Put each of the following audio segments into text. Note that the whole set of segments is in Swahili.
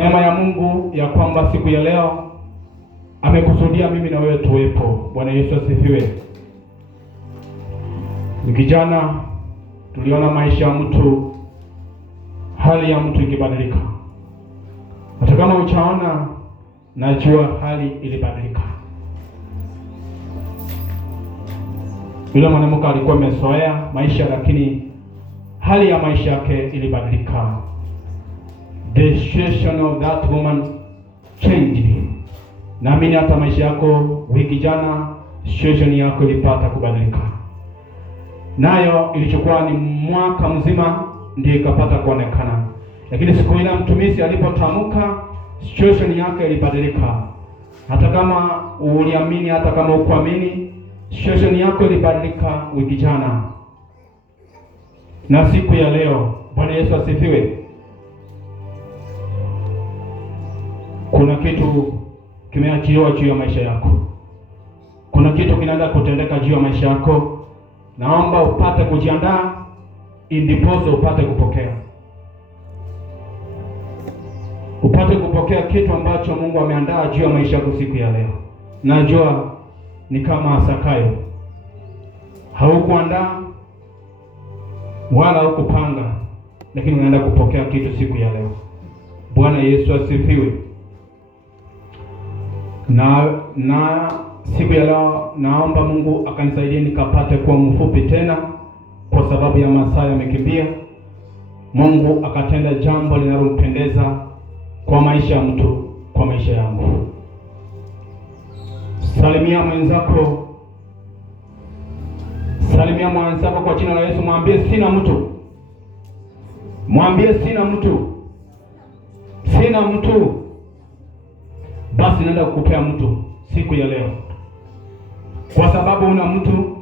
Neema ya Mungu ya kwamba siku ya leo amekusudia mimi na wewe tuwepo. Bwana Yesu asifiwe. Kijana, tuliona maisha ya mtu, hali ya mtu ikibadilika. Hata kama uchaona, najua hali ilibadilika. Yule mwanamke alikuwa amezoea maisha, lakini hali ya maisha yake ilibadilika. The situation of that woman changed. Naamini hata maisha yako wiki jana, situation yako ilipata kubadilika. Nayo ilichukua ni mwaka mzima ndio ikapata kuonekana. Lakini siku ile mtumishi alipotamka, situation yake ilibadilika. Hata kama uliamini, hata kama ukuamini, situation yako ilibadilika wiki jana. Na siku ya leo, Bwana Yesu asifiwe. Kuna kitu kimeachiliwa juu ya maisha yako. Kuna kitu kinaenda kutendeka juu ya maisha yako. Naomba upate kujiandaa ndiposa upate kupokea. Upate kupokea kitu ambacho Mungu ameandaa juu ya maisha yako siku ya leo. Najua ni kama Zakayo. Haukuandaa wala hukupanga, lakini unaenda kupokea kitu siku ya leo. Bwana Yesu asifiwe. Na siku ya leo naomba Mungu akanisaidia nikapate kuwa mfupi tena, kwa sababu ya masaa yamekimbia. Mungu akatenda jambo linalompendeza kwa maisha ya mtu, kwa maisha yangu. Salimia mwenzako, salimia mwenzako kwa jina la Yesu, mwambie sina mtu. Mwambie sina mtu. Sina mtu. Basi naenda kukupea mtu siku ya leo. Kwa sababu una mtu,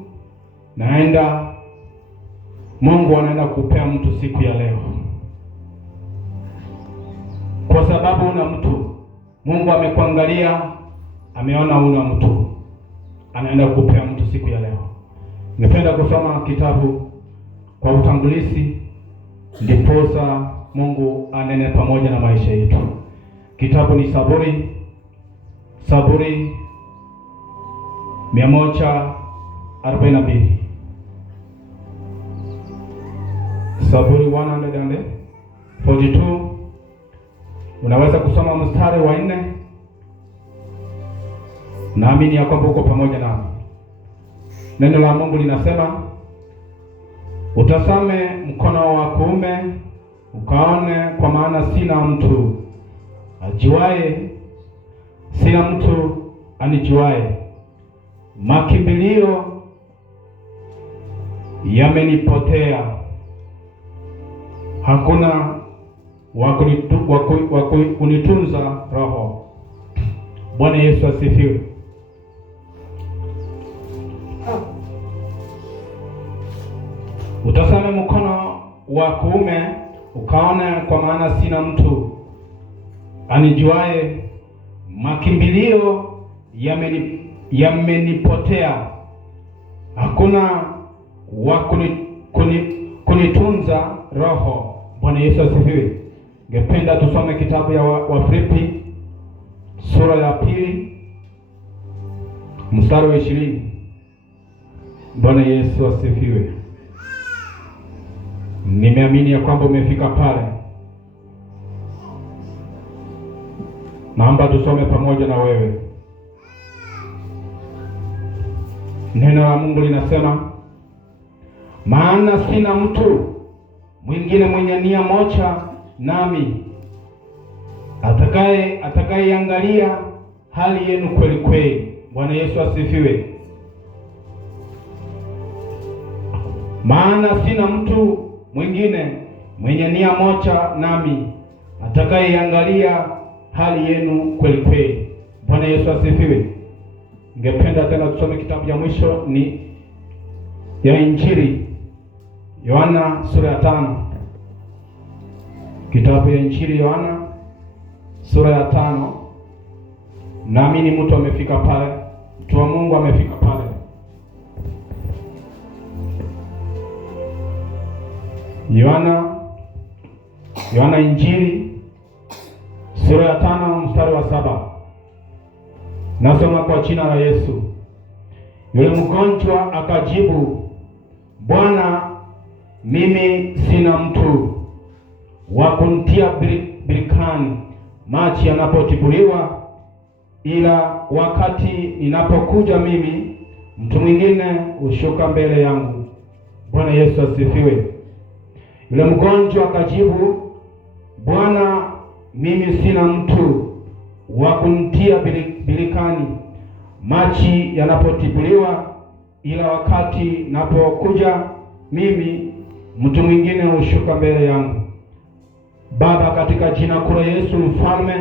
Mungu anaenda kukupea mtu siku ya leo. Kwa sababu una mtu, Mungu amekuangalia, ameona una mtu, anaenda kukupea mtu siku ya leo. Ningependa kusoma kitabu kwa utangulizi, ndiposa Mungu anene pamoja na maisha yetu. Kitabu ni Zaburi 142. Zaburi 142. Unaweza kusoma mstari wa 4. Naamini ya kwamba uko pamoja nami. Neno la Mungu linasema, utazame mkono wa kuume ukaone, kwa maana sina mtu ajuaye, sina mtu anijuaye. Makimbilio yamenipotea, hakuna wa kunitunza roho. Bwana Yesu asifiwe. Utazame mkono wa kuume ukaone, kwa maana sina mtu anijuaye. Makimbilio yamenipotea, hakuna wa kunitunza roho. Bwana Yesu asifiwe. Ningependa tusome kitabu ya Wafilipi sura ya 2 mstari wa 20. Bwana Yesu asifiwe. Nimeamini ya kwamba umefika pale. Naomba tusome pamoja na wewe. Neno la Mungu linasema, maana sina mtu mwingine mwenye nia moja nami, atakayeangalia hali yenu kweli kweli. Bwana Yesu asifiwe. Maana sina mtu mwingine mwenye nia moja nami, atakayeangalia hali yenu kweli kweli. Bwana Yesu asifiwe. Ningependa tena tusome kitabu ya mwisho ni ya Injili Yohana sura ya 5. Kitabu ya Injili Yohana sura ya 5. Naamini mtu amefika pale, mtu wa Mungu amefika pale. Yohana Injili sura ya 5 mstari wa 7. Nasoma kwa jina la Yesu. Yule mgonjwa akajibu, Bwana, mimi sina mtu wa kunitia birikani maji yanapotibuliwa, ila wakati ninapokuja mimi, mtu mwingine hushuka mbele yangu. Bwana Yesu asifiwe. Yule mgonjwa akajibu, Bwana, mimi sina mtu wa kunitia birikani maji yanapotibuliwa, ila wakati napokuja mimi, mtu mwingine hushuka mbele yangu. Baba, katika jina kuu la Yesu Mfalme,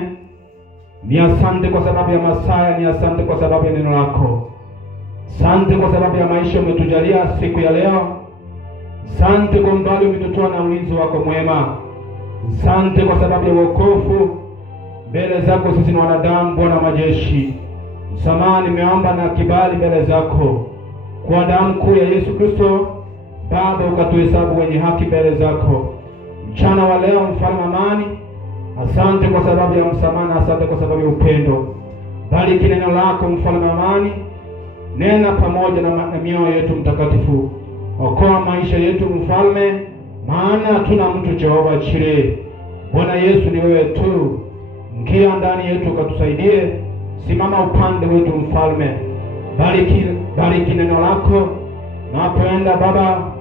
ni asante kwa sababu ya Masaya, ni asante kwa sababu ya neno lako. Asante kwa sababu ya maisha umetujalia siku ya leo. Asante kwa umbali umetutoa na ulinzi wako mwema. Asante kwa sababu ya wokovu mbele zako sisi ni wanadamu, Bwana majeshi. Msamaha nimeomba na kibali mbele zako kwa damu kuu ya Yesu Kristo. Baba, ukatuhesabu wenye haki mbele zako mchana wa leo. Mfalme amani, asante kwa sababu ya msamaha na asante kwa sababu ya upendo. Bariki neno lako Mfalme amani, nena pamoja na mioyo yetu mtakatifu. Okoa maisha yetu Mfalme, maana hatuna mtu Jehova Jireh. Bwana Yesu, ni wewe tu. Ingia ndani yetu ukatusaidie. Simama upande wetu Mfalme. Bariki neno lako. Napoenda Baba,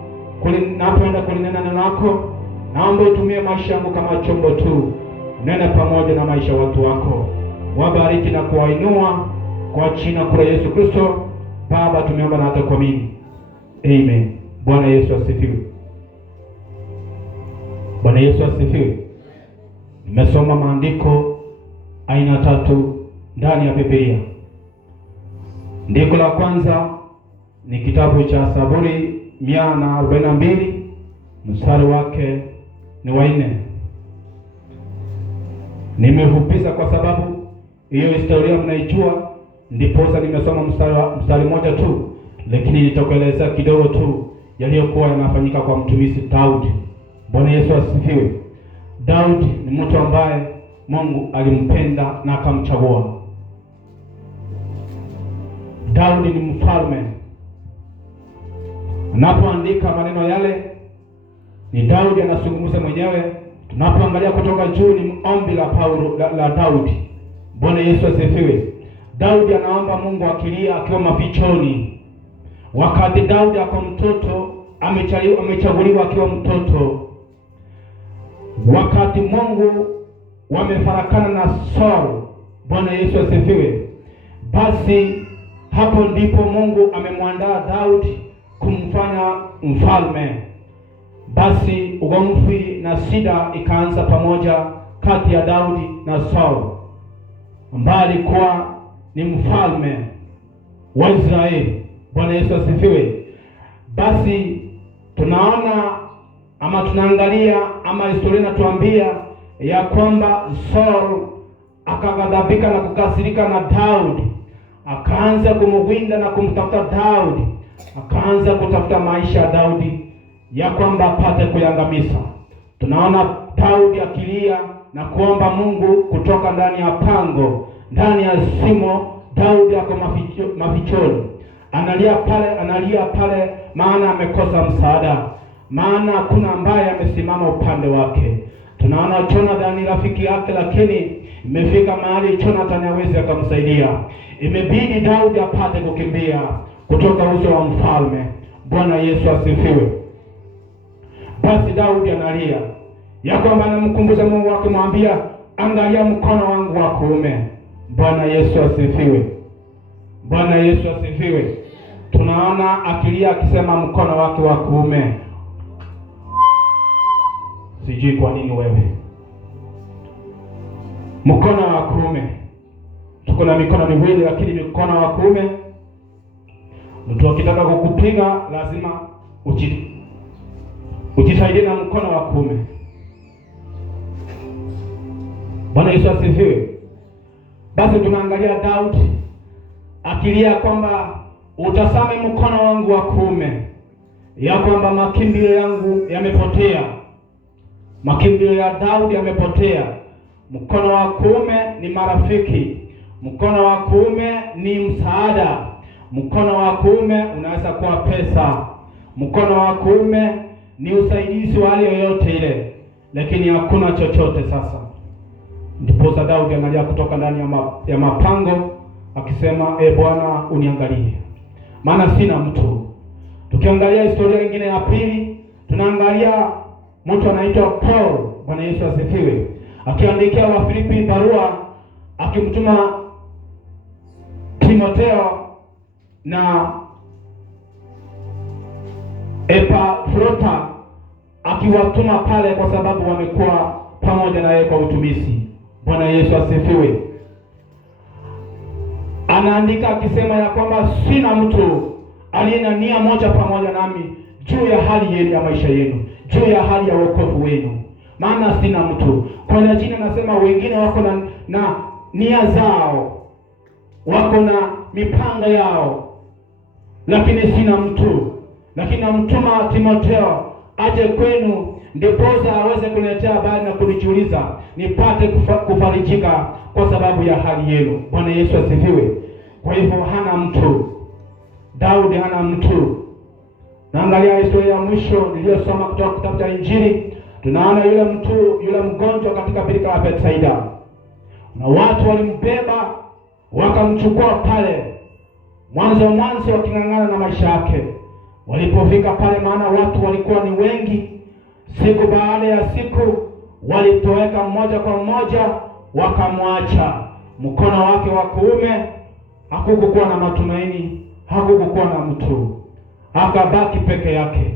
napoenda kulinena neno lako, naomba utumie maisha yangu kama chombo tu. Nena pamoja na maisha watu wako. Wabariki na kuwainua kwa jina kuu la Yesu Kristo. Baba, tumeomba na hata kuamini. Amen. Bwana Yesu asifiwe. Bwana Yesu asifiwe. Nimesoma maandiko aina 3 ndani ya Biblia. Andiko la kwanza ni kitabu cha Zaburi 142 mstari wake ni wa 4. Nimefupisha kwa sababu hiyo historia mnaijua, ndiposa nimesoma mstari moja tu, lakini nitakueleza kidogo tu yaliyokuwa yanafanyika kwa mtumishi Daudi. Bwana Yesu asifiwe. Daudi ni mtu ambaye Mungu alimpenda na akamchagua. Daudi ni mfalme. Unapoandika maneno yale ni Daudi anazungumza mwenyewe. Tunapoangalia kutoka juu ni ombi la Paulo la Daudi. Bwana Yesu asifiwe. Daudi anaomba Mungu akilia akiwa mafichoni. Wakati Daudi ako mtoto, amechaguliwa akiwa mtoto. Wakati Mungu wamefarakana na Saul, Bwana Yesu asifiwe, basi hapo ndipo Mungu amemwandaa Daudi kumfanya mfalme. Basi ugomvi na shida ikaanza pamoja kati ya Daudi na Saul, ambaye alikuwa ni mfalme wa Israeli. Bwana Yesu asifiwe. Basi tunaona ama tunaangalia ama historia inatuambia ya kwamba Saul akaghadhabika na kukasirika na Daudi, akaanza kumwinda na kumtafuta Daudi, akaanza kutafuta maisha ya Daudi ya kwamba apate kuyangamiza. Tunaona Daudi akilia na kuomba Mungu kutoka ndani ya pango, ndani ya simo. Daudi ako mafichoni, analia pale, maana amekosa msaada, maana hakuna ambaye amesimama upande wake. Tunaona Jonathan rafiki yake, lakini imefika mahali Jonathan hawezi akamsaidia. Imebidi Daudi apate kukimbia kutoka uso wa mfalme. Bwana Yesu asifiwe. Basi Daudi analia ya kwamba anamkumbusha Mungu wake, mwambia angalia mkono wangu wa kuume. Bwana Yesu asifiwe. Bwana Yesu asifiwe. Tunaona akilia akisema mkono wake wa kuume. Sijui kwa nini wewe. Mkono wa kuume. Tuko na mikono miwili, lakini mkono wa kuume, mtu akitaka kukupiga lazima ujisaidie na mkono wa kuume. Bwana Yesu asifiwe. Basi tunaangalia Daudi akilia kwamba utasame mkono wangu wa kuume, ya kwamba makimbilio yangu yamepotea. Makimbilio ya Daudi yamepotea. Mkono wa kuume ni marafiki. Mkono wa kuume ni msaada. Mkono wa kuume unaweza kuwa pesa. Mkono wa kuume ni usaidizi wa hali yoyote ile, lakini hakuna chochote sasa. Ndipo Daudi analia kutoka ndani ya mapango akisema, Bwana uniangalie, maana sina mtu. Tukiangalia historia nyingine ya pili, tunaangalia mtu anaitwa Paul, Bwana Yesu asifiwe, akiandikia Wafilipi barua akimtuma Timotheo na Epafrodita, akiwatuma pale kwa sababu wamekuwa pamoja na yeye kwa utumishi. Bwana Yesu asifiwe. Anaandika akisema ya kwamba sina mtu aliye na nia moja pamoja nami juu ya hali yenu ya maisha yenu, juu ya hali ya wokovu wenu, maana sina mtu. Kwa jina nasema wengine wako na nia zao, wako na mipango yao, lakini sina mtu. Lakini namtuma Timotheo aje kwenu, ndiposa aweze kuniletea habari na kunijuliza, nipate kufarijika kwa sababu ya hali yenu. Bwana Yesu asifiwe. Kwa hivyo hana mtu. Daudi hana mtu. Naangalia historia ya mwisho niliyosoma kutoka kitabu cha Injili, tunaona yule mgonjwa katika birika la Bethsaida, na watu walimbeba wakamchukua pale, mwanzo waking'ang'ana na maisha yake. Walipofika pale, maana watu walikuwa ni wengi, siku baada ya siku walitoweka mmoja kwa mmoja, wakamwacha. Mkono wake wa kuume hakukuwa na matumaini, hakukuwa na mtu, akabaki peke yake.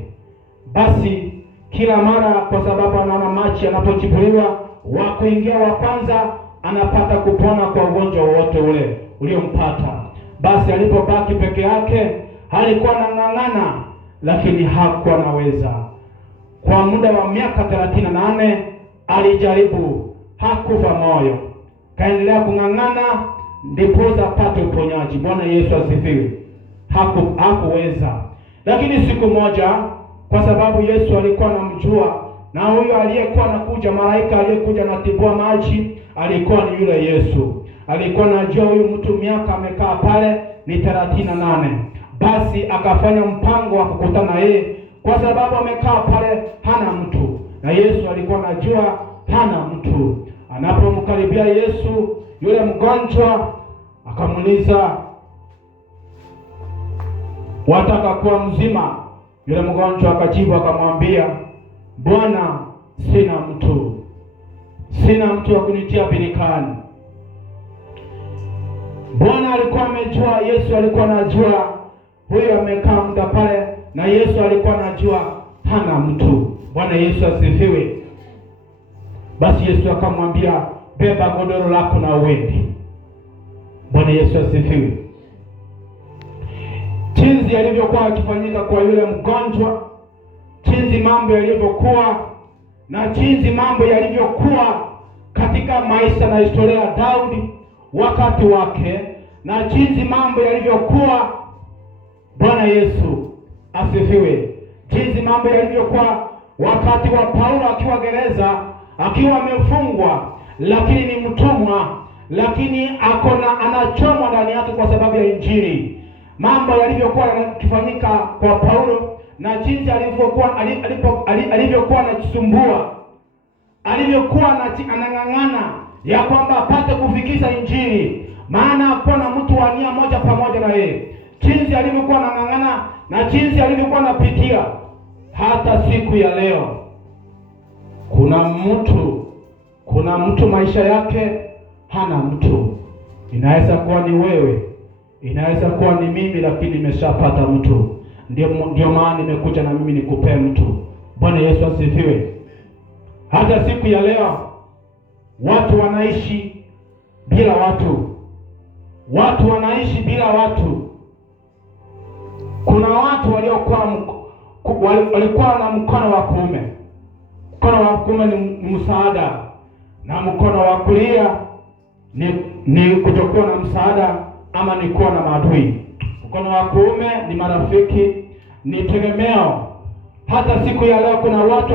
Basi kila mara, kwa sababu anaona machi anapochipuliwa, wa kuingia wa kwanza anapata kupona kwa ugonjwa wote ule uliompata. Basi alipobaki peke yake, alikuwa anang'ang'ana, lakini hakuwa naweza. Kwa muda wa miaka 38 alijaribu, hakufa moyo, kaendelea kung'ang'ana, ndipo apate uponyaji. Bwana Yesu asifiwe. Hakuweza. Lakini siku moja, kwa sababu Yesu alikuwa anamjua, na huyo aliyekuwa anakuja, malaika aliyekuja na tibua maji, alikuwa ni yule Yesu. Alikuwa anajua huyu mtu miaka amekaa pale ni 38. Basi akafanya mpango wa kukutana na yeye, kwa sababu amekaa pale hana mtu, na Yesu alikuwa anajua hana mtu. Anapomkaribia Yesu, yule mgonjwa akamuuliza, wataka kuwa mzima? Yule mgonjwa akajibu akamwambia, Bwana, sina mtu wa kunitia birikani. Bwana alikuwa amejua, Yesu alikuwa anajua huyo amekaa muda pale, na Yesu alikuwa anajua hana mtu. Bwana Yesu asifiwe. Basi Yesu akamwambia, beba godoro lako na uende. Bwana Yesu asifiwe. Jinsi yalivyokuwa yakifanyika kwa yule mgonjwa, jinsi mambo yalivyokuwa, na jinsi mambo yalivyokuwa katika maisha na historia ya Daudi wakati wake, na jinsi mambo yalivyokuwa, Bwana Yesu asifiwe, jinsi mambo yalivyokuwa wakati wa Paulo akiwa gereza, akiwa amefungwa, lakini ni mtumwa, lakini anachomwa ndani yake kwa sababu ya Injili. Mambo yalivyokuwa yakifanyika kwa Paulo, na jinsi alivyokuwa anajisumbua, alivyokuwa anang'ang'ana ya kwamba apate kufikisha Injili, maana hakuna mtu wa nia moja pamoja na yeye. Jinsi alivyokuwa anang'ang'ana na jinsi alivyokuwa anapitia, hata siku ya leo kuna mtu maisha yake hana mtu. Inaweza kuwa ni wewe, inaweza kuwa ni mimi, lakini nimeshapata mtu. Ndio maana nimekuja na mimi nikupee mtu. Bwana Yesu asifiwe. Hata siku ya leo watu wanaishi bila watu wanaishi bila watu. Kuna watu walikuwa na mkono wa kuume. Mkono wa kuume ni msaada, na mkono wa kulia ni kutokuwa na msaada ama ni kuwa na maadui. Mkono wa kuume ni marafiki, ni tegemeo. Hata siku ya leo kuna watu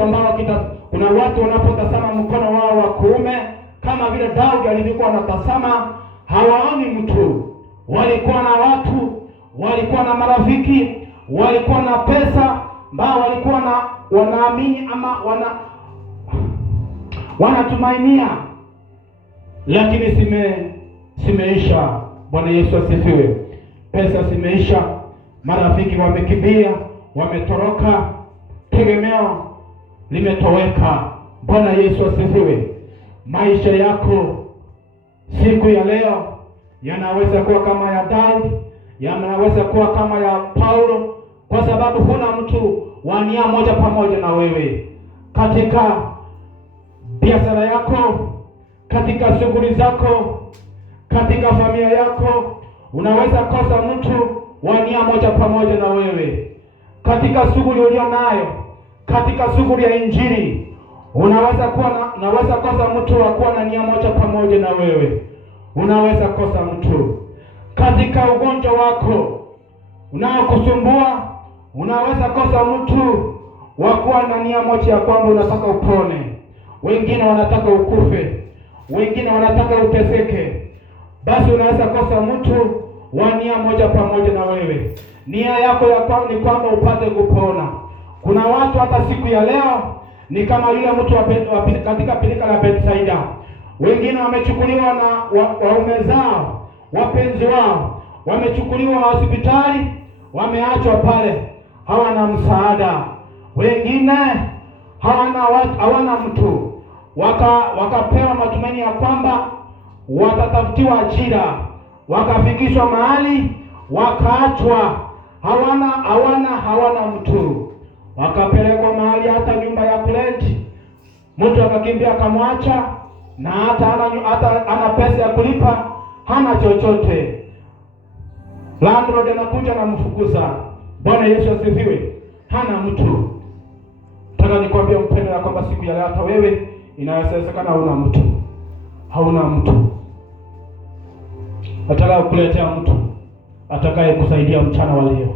wanapotazama mkono wao wa kuume kama vile Daudi alivyokuwa anatazama, hawaoni mtu. Walikuwa na watu, walikuwa na marafiki, walikuwa na pesa, ambao walikuwa na wanaamini ama wanatumainia, lakini zimeisha. Bwana Yesu asifiwe. Pesa zimeisha, marafiki wamekimbia, wametoroka, tegemeo limetoweka. Bwana Yesu asifiwe. Maisha yako siku ya leo yanaweza kuwa kama ya Daudi, yanaweza kuwa kama ya Paulo, kwa sababu huna mtu wa nia moja pamoja na wewe. Katika biashara yako, katika shughuli zako, katika familia yako, unaweza kosa mtu wa nia moja pamoja na wewe. Katika shughuli ulio nayo, katika shughuli ya Injili, unaweza kosa mtu wa kuwa na nia moja pamoja na wewe. Unaweza kosa mtu katika ugonjwa wako unaokusumbua, unaweza kosa mtu wa kuwa na nia moja ya kwamba unataka upone. Wengine wanataka ukufe, wengine wanataka uteseke. Basi unaweza kosa mtu wa nia moja pamoja na wewe. Nia yako ya kwamba ni kwamba upate kupona. Kuna watu hata siku ya leo ni kama yule mtu katika pilika la Bethsaida. Wengine wamechukuliwa na waume zao, wapenzi wao, wamechukuliwa hospitali, wameachwa pale, hawana msaada. Wengine hawana mtu, wakapewa matumaini ya kwamba watatafutiwa ajira, wakafikishwa mahali, wakaachwa, hawana mtu, wakapelekwa mahali hata nyumba ya kurenti, mtu akakimbia akamwacha, na hata ana pesa ya kulipa, hana chochote. Landlord anakuja na mfukuza. Bwana Yesu asifiwe. Hana mtu. Nataka nikwambie mpendwa, kwamba siku ya leo hata wewe inawezekana hauna mtu. Nataka kukuletea mtu atakaye kusaidia mchana wa leo.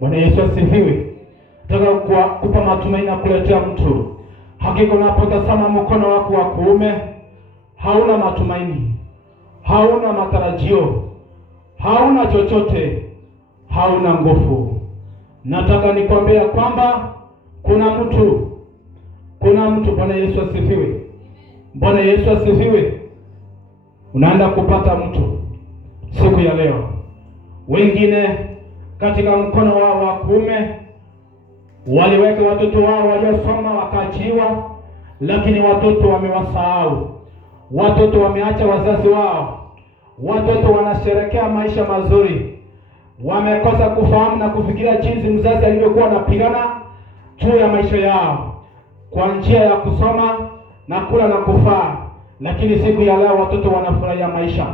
Bwana Yesu asifiwe. Nataka kukupa matumaini na kuletea mtu. Hakika unapotazama mkono wako wa kuume, hauna matumaini, hauna matarajio, hauna chochote, hauna nguvu. Nataka nikwambie kwamba kuna mtu. Bwana Yesu asifiwe. Bwana Yesu asifiwe. Unaenda kupata mtu siku ya leo. Wengine katika mkono wao wa kuume waliweka watoto wao waliosoma wakaachiwa, lakini watoto wamewasahau. Watoto wameacha wazazi wao. Watoto wanasherekea maisha mazuri. Wamekosa kufahamu na kufikiria jinsi mzazi alivyokuwa anapigana juu ya maisha yao kwa njia ya kusoma na kula na kufaa. Lakini siku ya leo watoto wanafurahia maisha,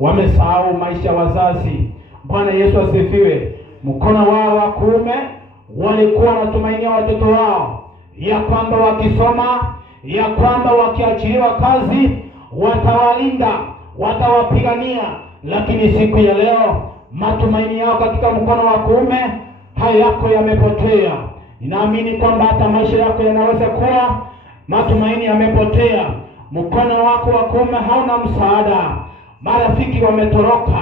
wamesahau maisha ya wazazi. Bwana Yesu asifiwe. Mkono wao wa kuume walikuwa wanatumainia watoto wao ya kwamba wakisoma, ya kwamba wakiachiliwa kazi watawalinda, watawapigania. Lakini siku ya leo matumaini yao katika mkono wa kuume hayako, yamepotea. Ninaamini kwamba hata maisha yako yanaweza kuwa matumaini yamepotea. Mkono wako wa kuume hauna msaada, marafiki wametoroka.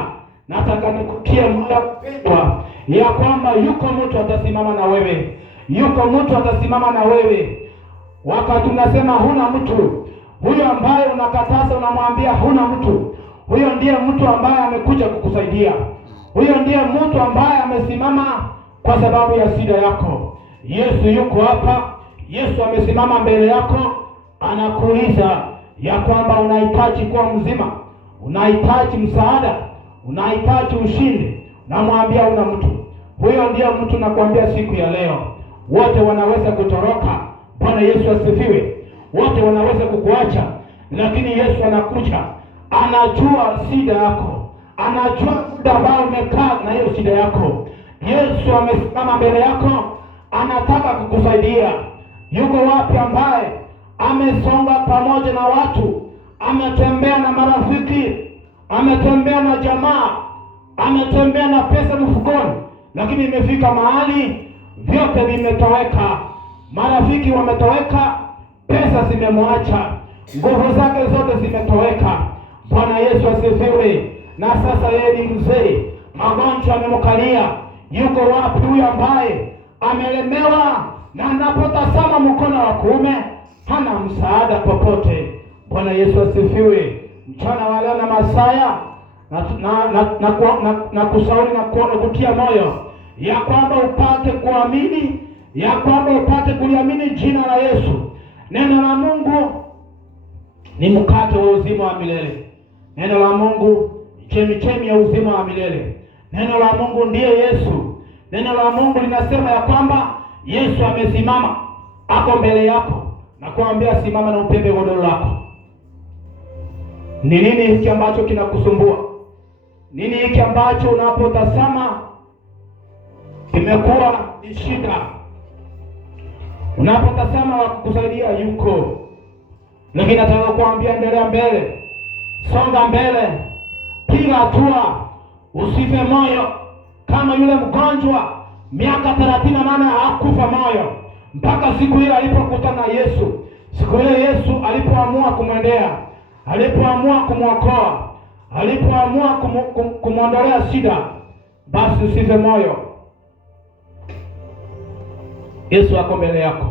Nataka nikutie moyo ya kwamba yuko mtu atasimama na wewe, yuko mtu atasimama na wewe. Wakati unasema huna mtu, huyo ambaye unakataza, unamwambia huna mtu, huyo ndiye mtu ambaye amekuja kukusaidia. Huyo ndiye mtu ambaye amesimama kwa sababu ya shida yako. Yesu yuko hapa. Yesu amesimama mbele yako, anakuuliza ya kwamba unahitaji kuwa mzima, unahitaji msaada, unahitaji ushindi. Namwambia una mtu. Huyo ndiye mtu nakwambia siku ya leo. Wote wanaweza kutoroka. Bwana Yesu asifiwe. Wote wanaweza kukuacha, lakini Yesu anakuja. Anajua shida yako, anajua muda ambao umekaa na hiyo shida yako. Yesu amesimama mbele yako, anataka kukusaidia. Yuko wapi ambaye amesonga pamoja na watu, ametembea na marafiki, ametembea na jamaa, ametembea na pesa mfukoni, lakini imefika mahali vyote vimetoweka. Marafiki wametoweka, pesa zimemwacha. nguvu zake zote zimetoweka. Bwana Yesu asifiwe. Na sasa yeye ni mzee, magonjwa yamemkalia. Yuko wapi huyo ambaye amelemewa na anapotazama mkono wa kuume hana msaada popote? Bwana Yesu asifiwe. Mchana wa leo na Masaya na kusauri na kutia moyo ya kwamba upate kuamini, ya kwamba upate kuliamini jina la Yesu. Neno la Mungu ni mkate wa uzima wa milele. Neno la Mungu chemichemi ya uzima wa milele. Neno la Mungu ndiye Yesu. Neno la Mungu linasema ya kwamba Yesu amesimama, ako mbele yako na kuambia simama na upembe godoro lako. Ni nini hiki ambacho kinakusumbua? Nini hiki ambacho unapotazama kimekuwa ni shida? Unapotazama wa kukusaidia yuko, lakini nataka kuambia endelea mbele, songa mbele, piga hatua, usife moyo. Kama yule mgonjwa miaka 38 hakufa moyo mpaka siku ile alipokutana na Yesu. Siku ile Yesu alipoamua kumwendea, alipoamua kumwokoa, alipoamua kumwondolea shida, basi usife moyo. Yesu ako mbele yako.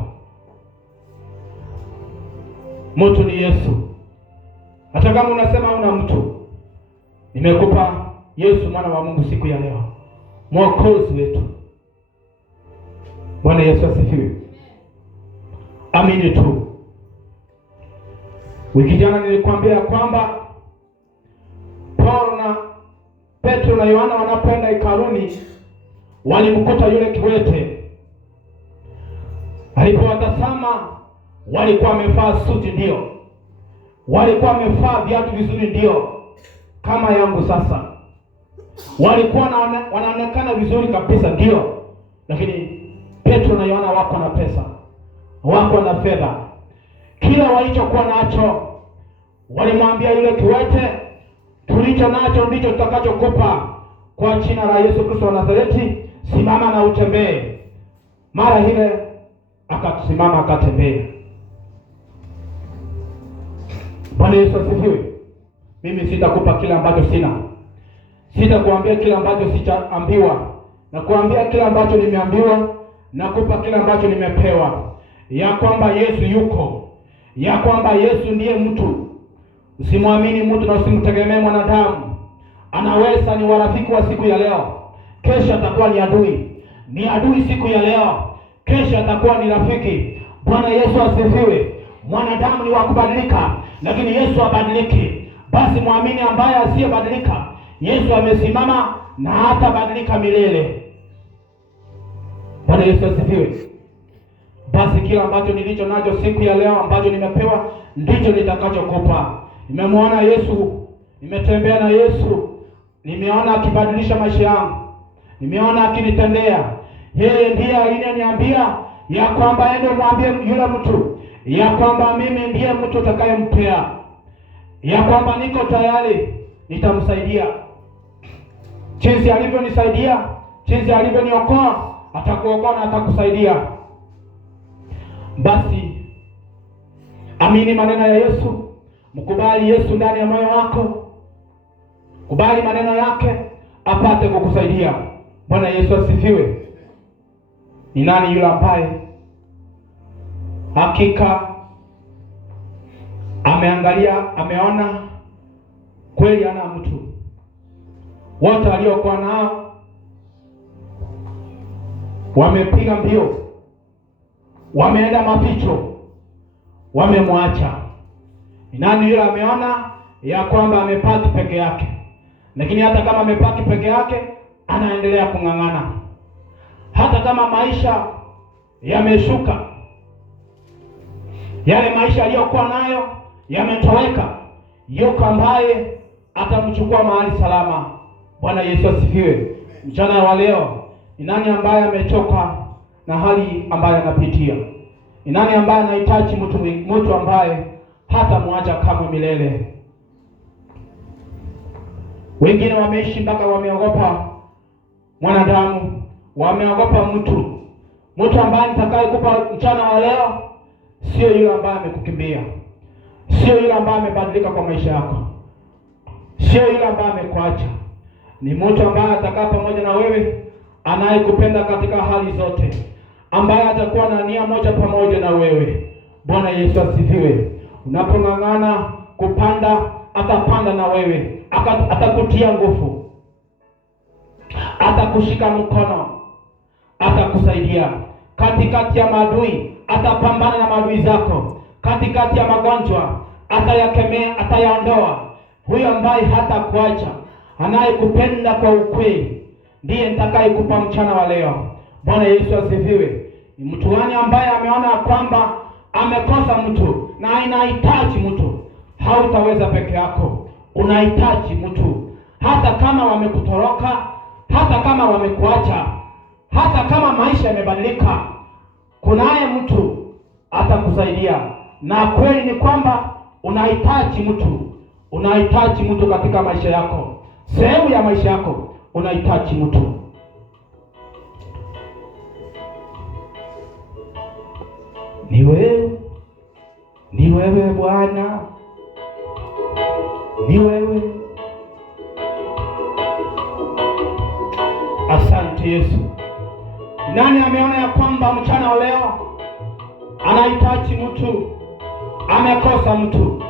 Mtu ni Yesu. Hata kama unasema una mtu, nimekupa Yesu mwana wa Mungu siku ya leo, mwokozi wetu. Bwana Yesu asifiwe. Amini tu. Wiki jana nilikwambia kwamba Paulo na Petro na Yohana wanapoenda hekaluni walimkuta yule kiwete. Alipowatazama walikuwa wamevaa suti, ndio. Walikuwa wamevaa viatu vizuri, ndio, kama yangu sasa. Walikuwa wanaonekana vizuri kabisa, ndio. Lakini Petro na Yohana wako na pesa, wako na fedha. Kila walichokuwa nacho walimwambia yule kiwete, tulicho nacho ndicho tutakachokupa. Kwa jina la Yesu Kristo wa Nazareti, simama na utembee. Mara ile akasimama akatembea. Bwana Yesu asifiwe. Mimi sitakupa kila ambacho sina. Sitakuambia kila ambacho sijaambiwa. Na kuambia kila ambacho nimeambiwa, na kupa kila ambacho nimepewa. Ya kwamba Yesu yuko. Ya kwamba Yesu ndiye mtu. Usimwamini mtu na usimtegemee mwanadamu. Anaweza ni warafiki wa siku ya leo, kesho atakuwa ni adui. Ni adui siku ya leo, kesho atakuwa ni rafiki. Bwana Yesu asifiwe. Mwanadamu ni wa kubadilika, lakini Yesu habadiliki. Basi muamini ambaye asiyebadilika. Yesu amesimama na hatabadilika milele. Bwana Yesu asifiwe. Basi kila ambacho nilicho nacho siku ya leo, ambacho nimepewa, ndicho nitakachokupa. Nimemwona Yesu, nimetembea na Yesu, nimeona akibadilisha maisha yangu, nimeona akinitendea. Yeye ndiye aliniambia ya kwamba ende mwambie yule mtu ya kwamba mimi ndiye mtu utakayempea, ya kwamba niko tayari, nitamsaidia. Jinsi alivyonisaidia, jinsi alivyoniokoa, atakuokoa na atakusaidia. Basi amini maneno ya Yesu, mkubali Yesu ndani ya moyo wako, kubali maneno yake apate kukusaidia. Bwana Yesu asifiwe. Ni nani yule ambaye hakika ameangalia, ameona kweli ana mtu? Wote waliokuwa nao wamepiga mbio, wameenda maficho, wamemwacha. Ni nani yule ameona ya kwamba amepaki peke yake? Lakini hata kama amepaki peke yake, anaendelea kung'ang'ana. Hata kama maisha yameshuka, yale maisha aliyokuwa nayo yametoweka, yuko ambaye atamchukua mahali salama. Bwana Yesu asifiwe. Mchana wa leo, ni nani ambaye amechoka na hali ambayo anapitia? Ni nani ambaye anahitaji mtu ambaye hata mwacha kama milele? Wengine wameishi mpaka wameogopa mwanadamu, wameogopa mtu ambaye nitakayekupa mchana wa leo sio yule ambaye amekukimbia. sio yule ambaye amebadilika kwa maisha yako, sio yule ambaye amekuacha. Ni mtu ambaye atakaa pamoja na wewe, anayekupenda katika hali zote, ambaye atakuwa na nia moja pamoja na wewe. Bwana Yesu asifiwe. Unapong'ang'ana kupanda, atapanda na wewe, atakutia nguvu, atakushika mkono, atakusaidia katikati ya maadui, atapambana na maadui zako. Katikati ya magonjwa, atayakemea, atayaondoa. Huyo ambaye hatakuacha, anayekupenda kwa ukweli, ndiye nitakayekupa mchana wa leo. Bwana Yesu asifiwe. Ni mtu gani ambaye ameona kwamba amekosa mtu na anahitaji mtu? Hautaweza peke yako, unahitaji mtu. Hata kama wamekutoroka, hata kama wamekuacha, hata kama maisha yamebadilika, kunaye mtu atakusaidia. Na kweli ni kwamba unahitaji mtu, unahitaji mtu katika maisha yako, sehemu ya maisha yako unahitaji mtu. Ni wewe, ni wewe Bwana, ni wewe. Asante Yesu. Nani ameona ya kwamba mchana wa leo anahitaji mtu, amekosa mtu,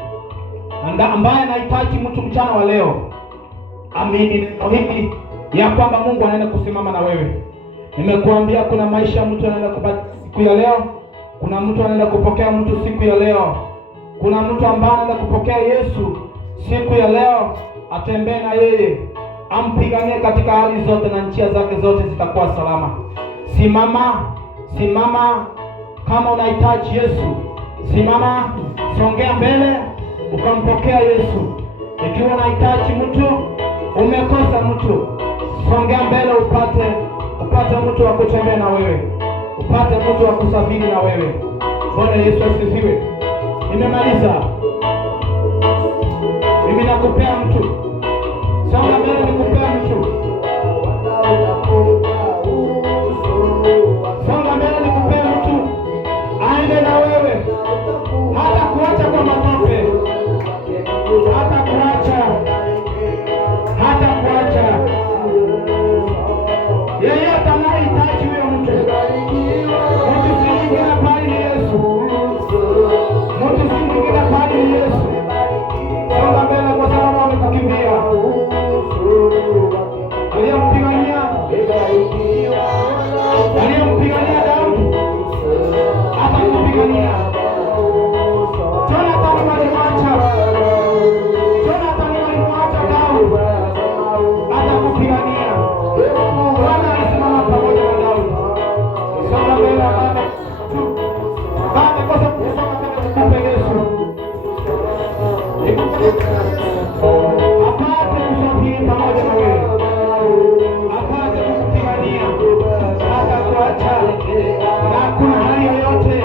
ambaye anahitaji mtu mchana wa leo? Amini neno hili ya kwamba Mungu anaenda kusimama na wewe. Nimekuambia kuna maisha mtu anaenda kupata siku ya leo. Kuna mtu anaenda kupokea mtu siku ya leo. Kuna mtu ambaye anaenda kupokea Yesu siku ya leo, atembee na yeye, ampiganie katika hali zote na njia zake zote zitakuwa salama. Simama, simama kama unahitaji Yesu. Simama, songea mbele ukampokea Yesu. Ikiwa unahitaji mtu, umekosa mtu, songea mbele upate mtu wa kutembea na wewe, upate mtu wa kusafiri na wewe. Bwana Yesu asifiwe. Nimemaliza. Mimi nakupea mtu. Songa mbele nikupea mtu. Songa mbele nikupea mtu. Aende na wewe. Hata kuacha kwa matope. Hata kuacha. Hata kuacha. Yeye atanahitaji huyo mtu. Mtu si mwingine bali ni Yesu. Mtu si mwingine bali ni Yesu. Songa mbele kwa sababu amekukimbia. Aliyempigania Daudi atakupigania. Jonathan alimwacha Daudi, atakupigania. Bwana alisimama pamoja na Daudi. Songa mbele baada kwa sababu kusonga mbele Yesu. Apate kusafiri pamoja na wewe, apate kukupigania, hata kuacha. Na hakuna hali yoyote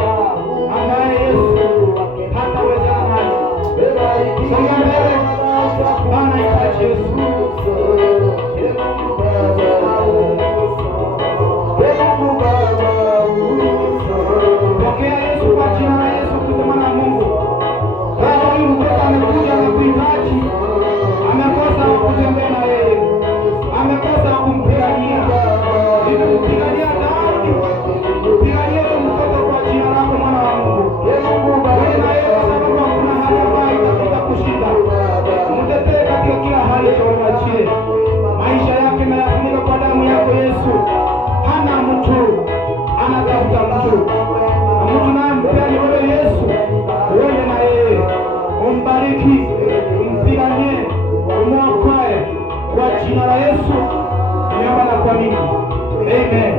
ambaye Yesu hataweza nayo. Songa mbele, Bwana ikache Yesu. Pokea Yesu kwa jina la Yesu kusema na Mungu. Baba, huyu mtoto amekuja na kuhitaji, amekosa kutembea na yeye, amekosa kumpigania. Nimempigania Daudi, mpiganie mtoto kwa jina lako mwana wa Mungu. Wewe na yeye kwa sababu hakuna hali ambayo itapita kushinda. Mtetee katika kila hali ya wachie. Maisha yake na yafunika kwa damu yako Yesu. Hana mtu, anatafuta mtu. Na mtu naye mpea ni wewe Yesu. Wewe na yeye umbariki, umpiganie, umwokoe kwa jina la Yesu. Niomba na kuamini. Amen.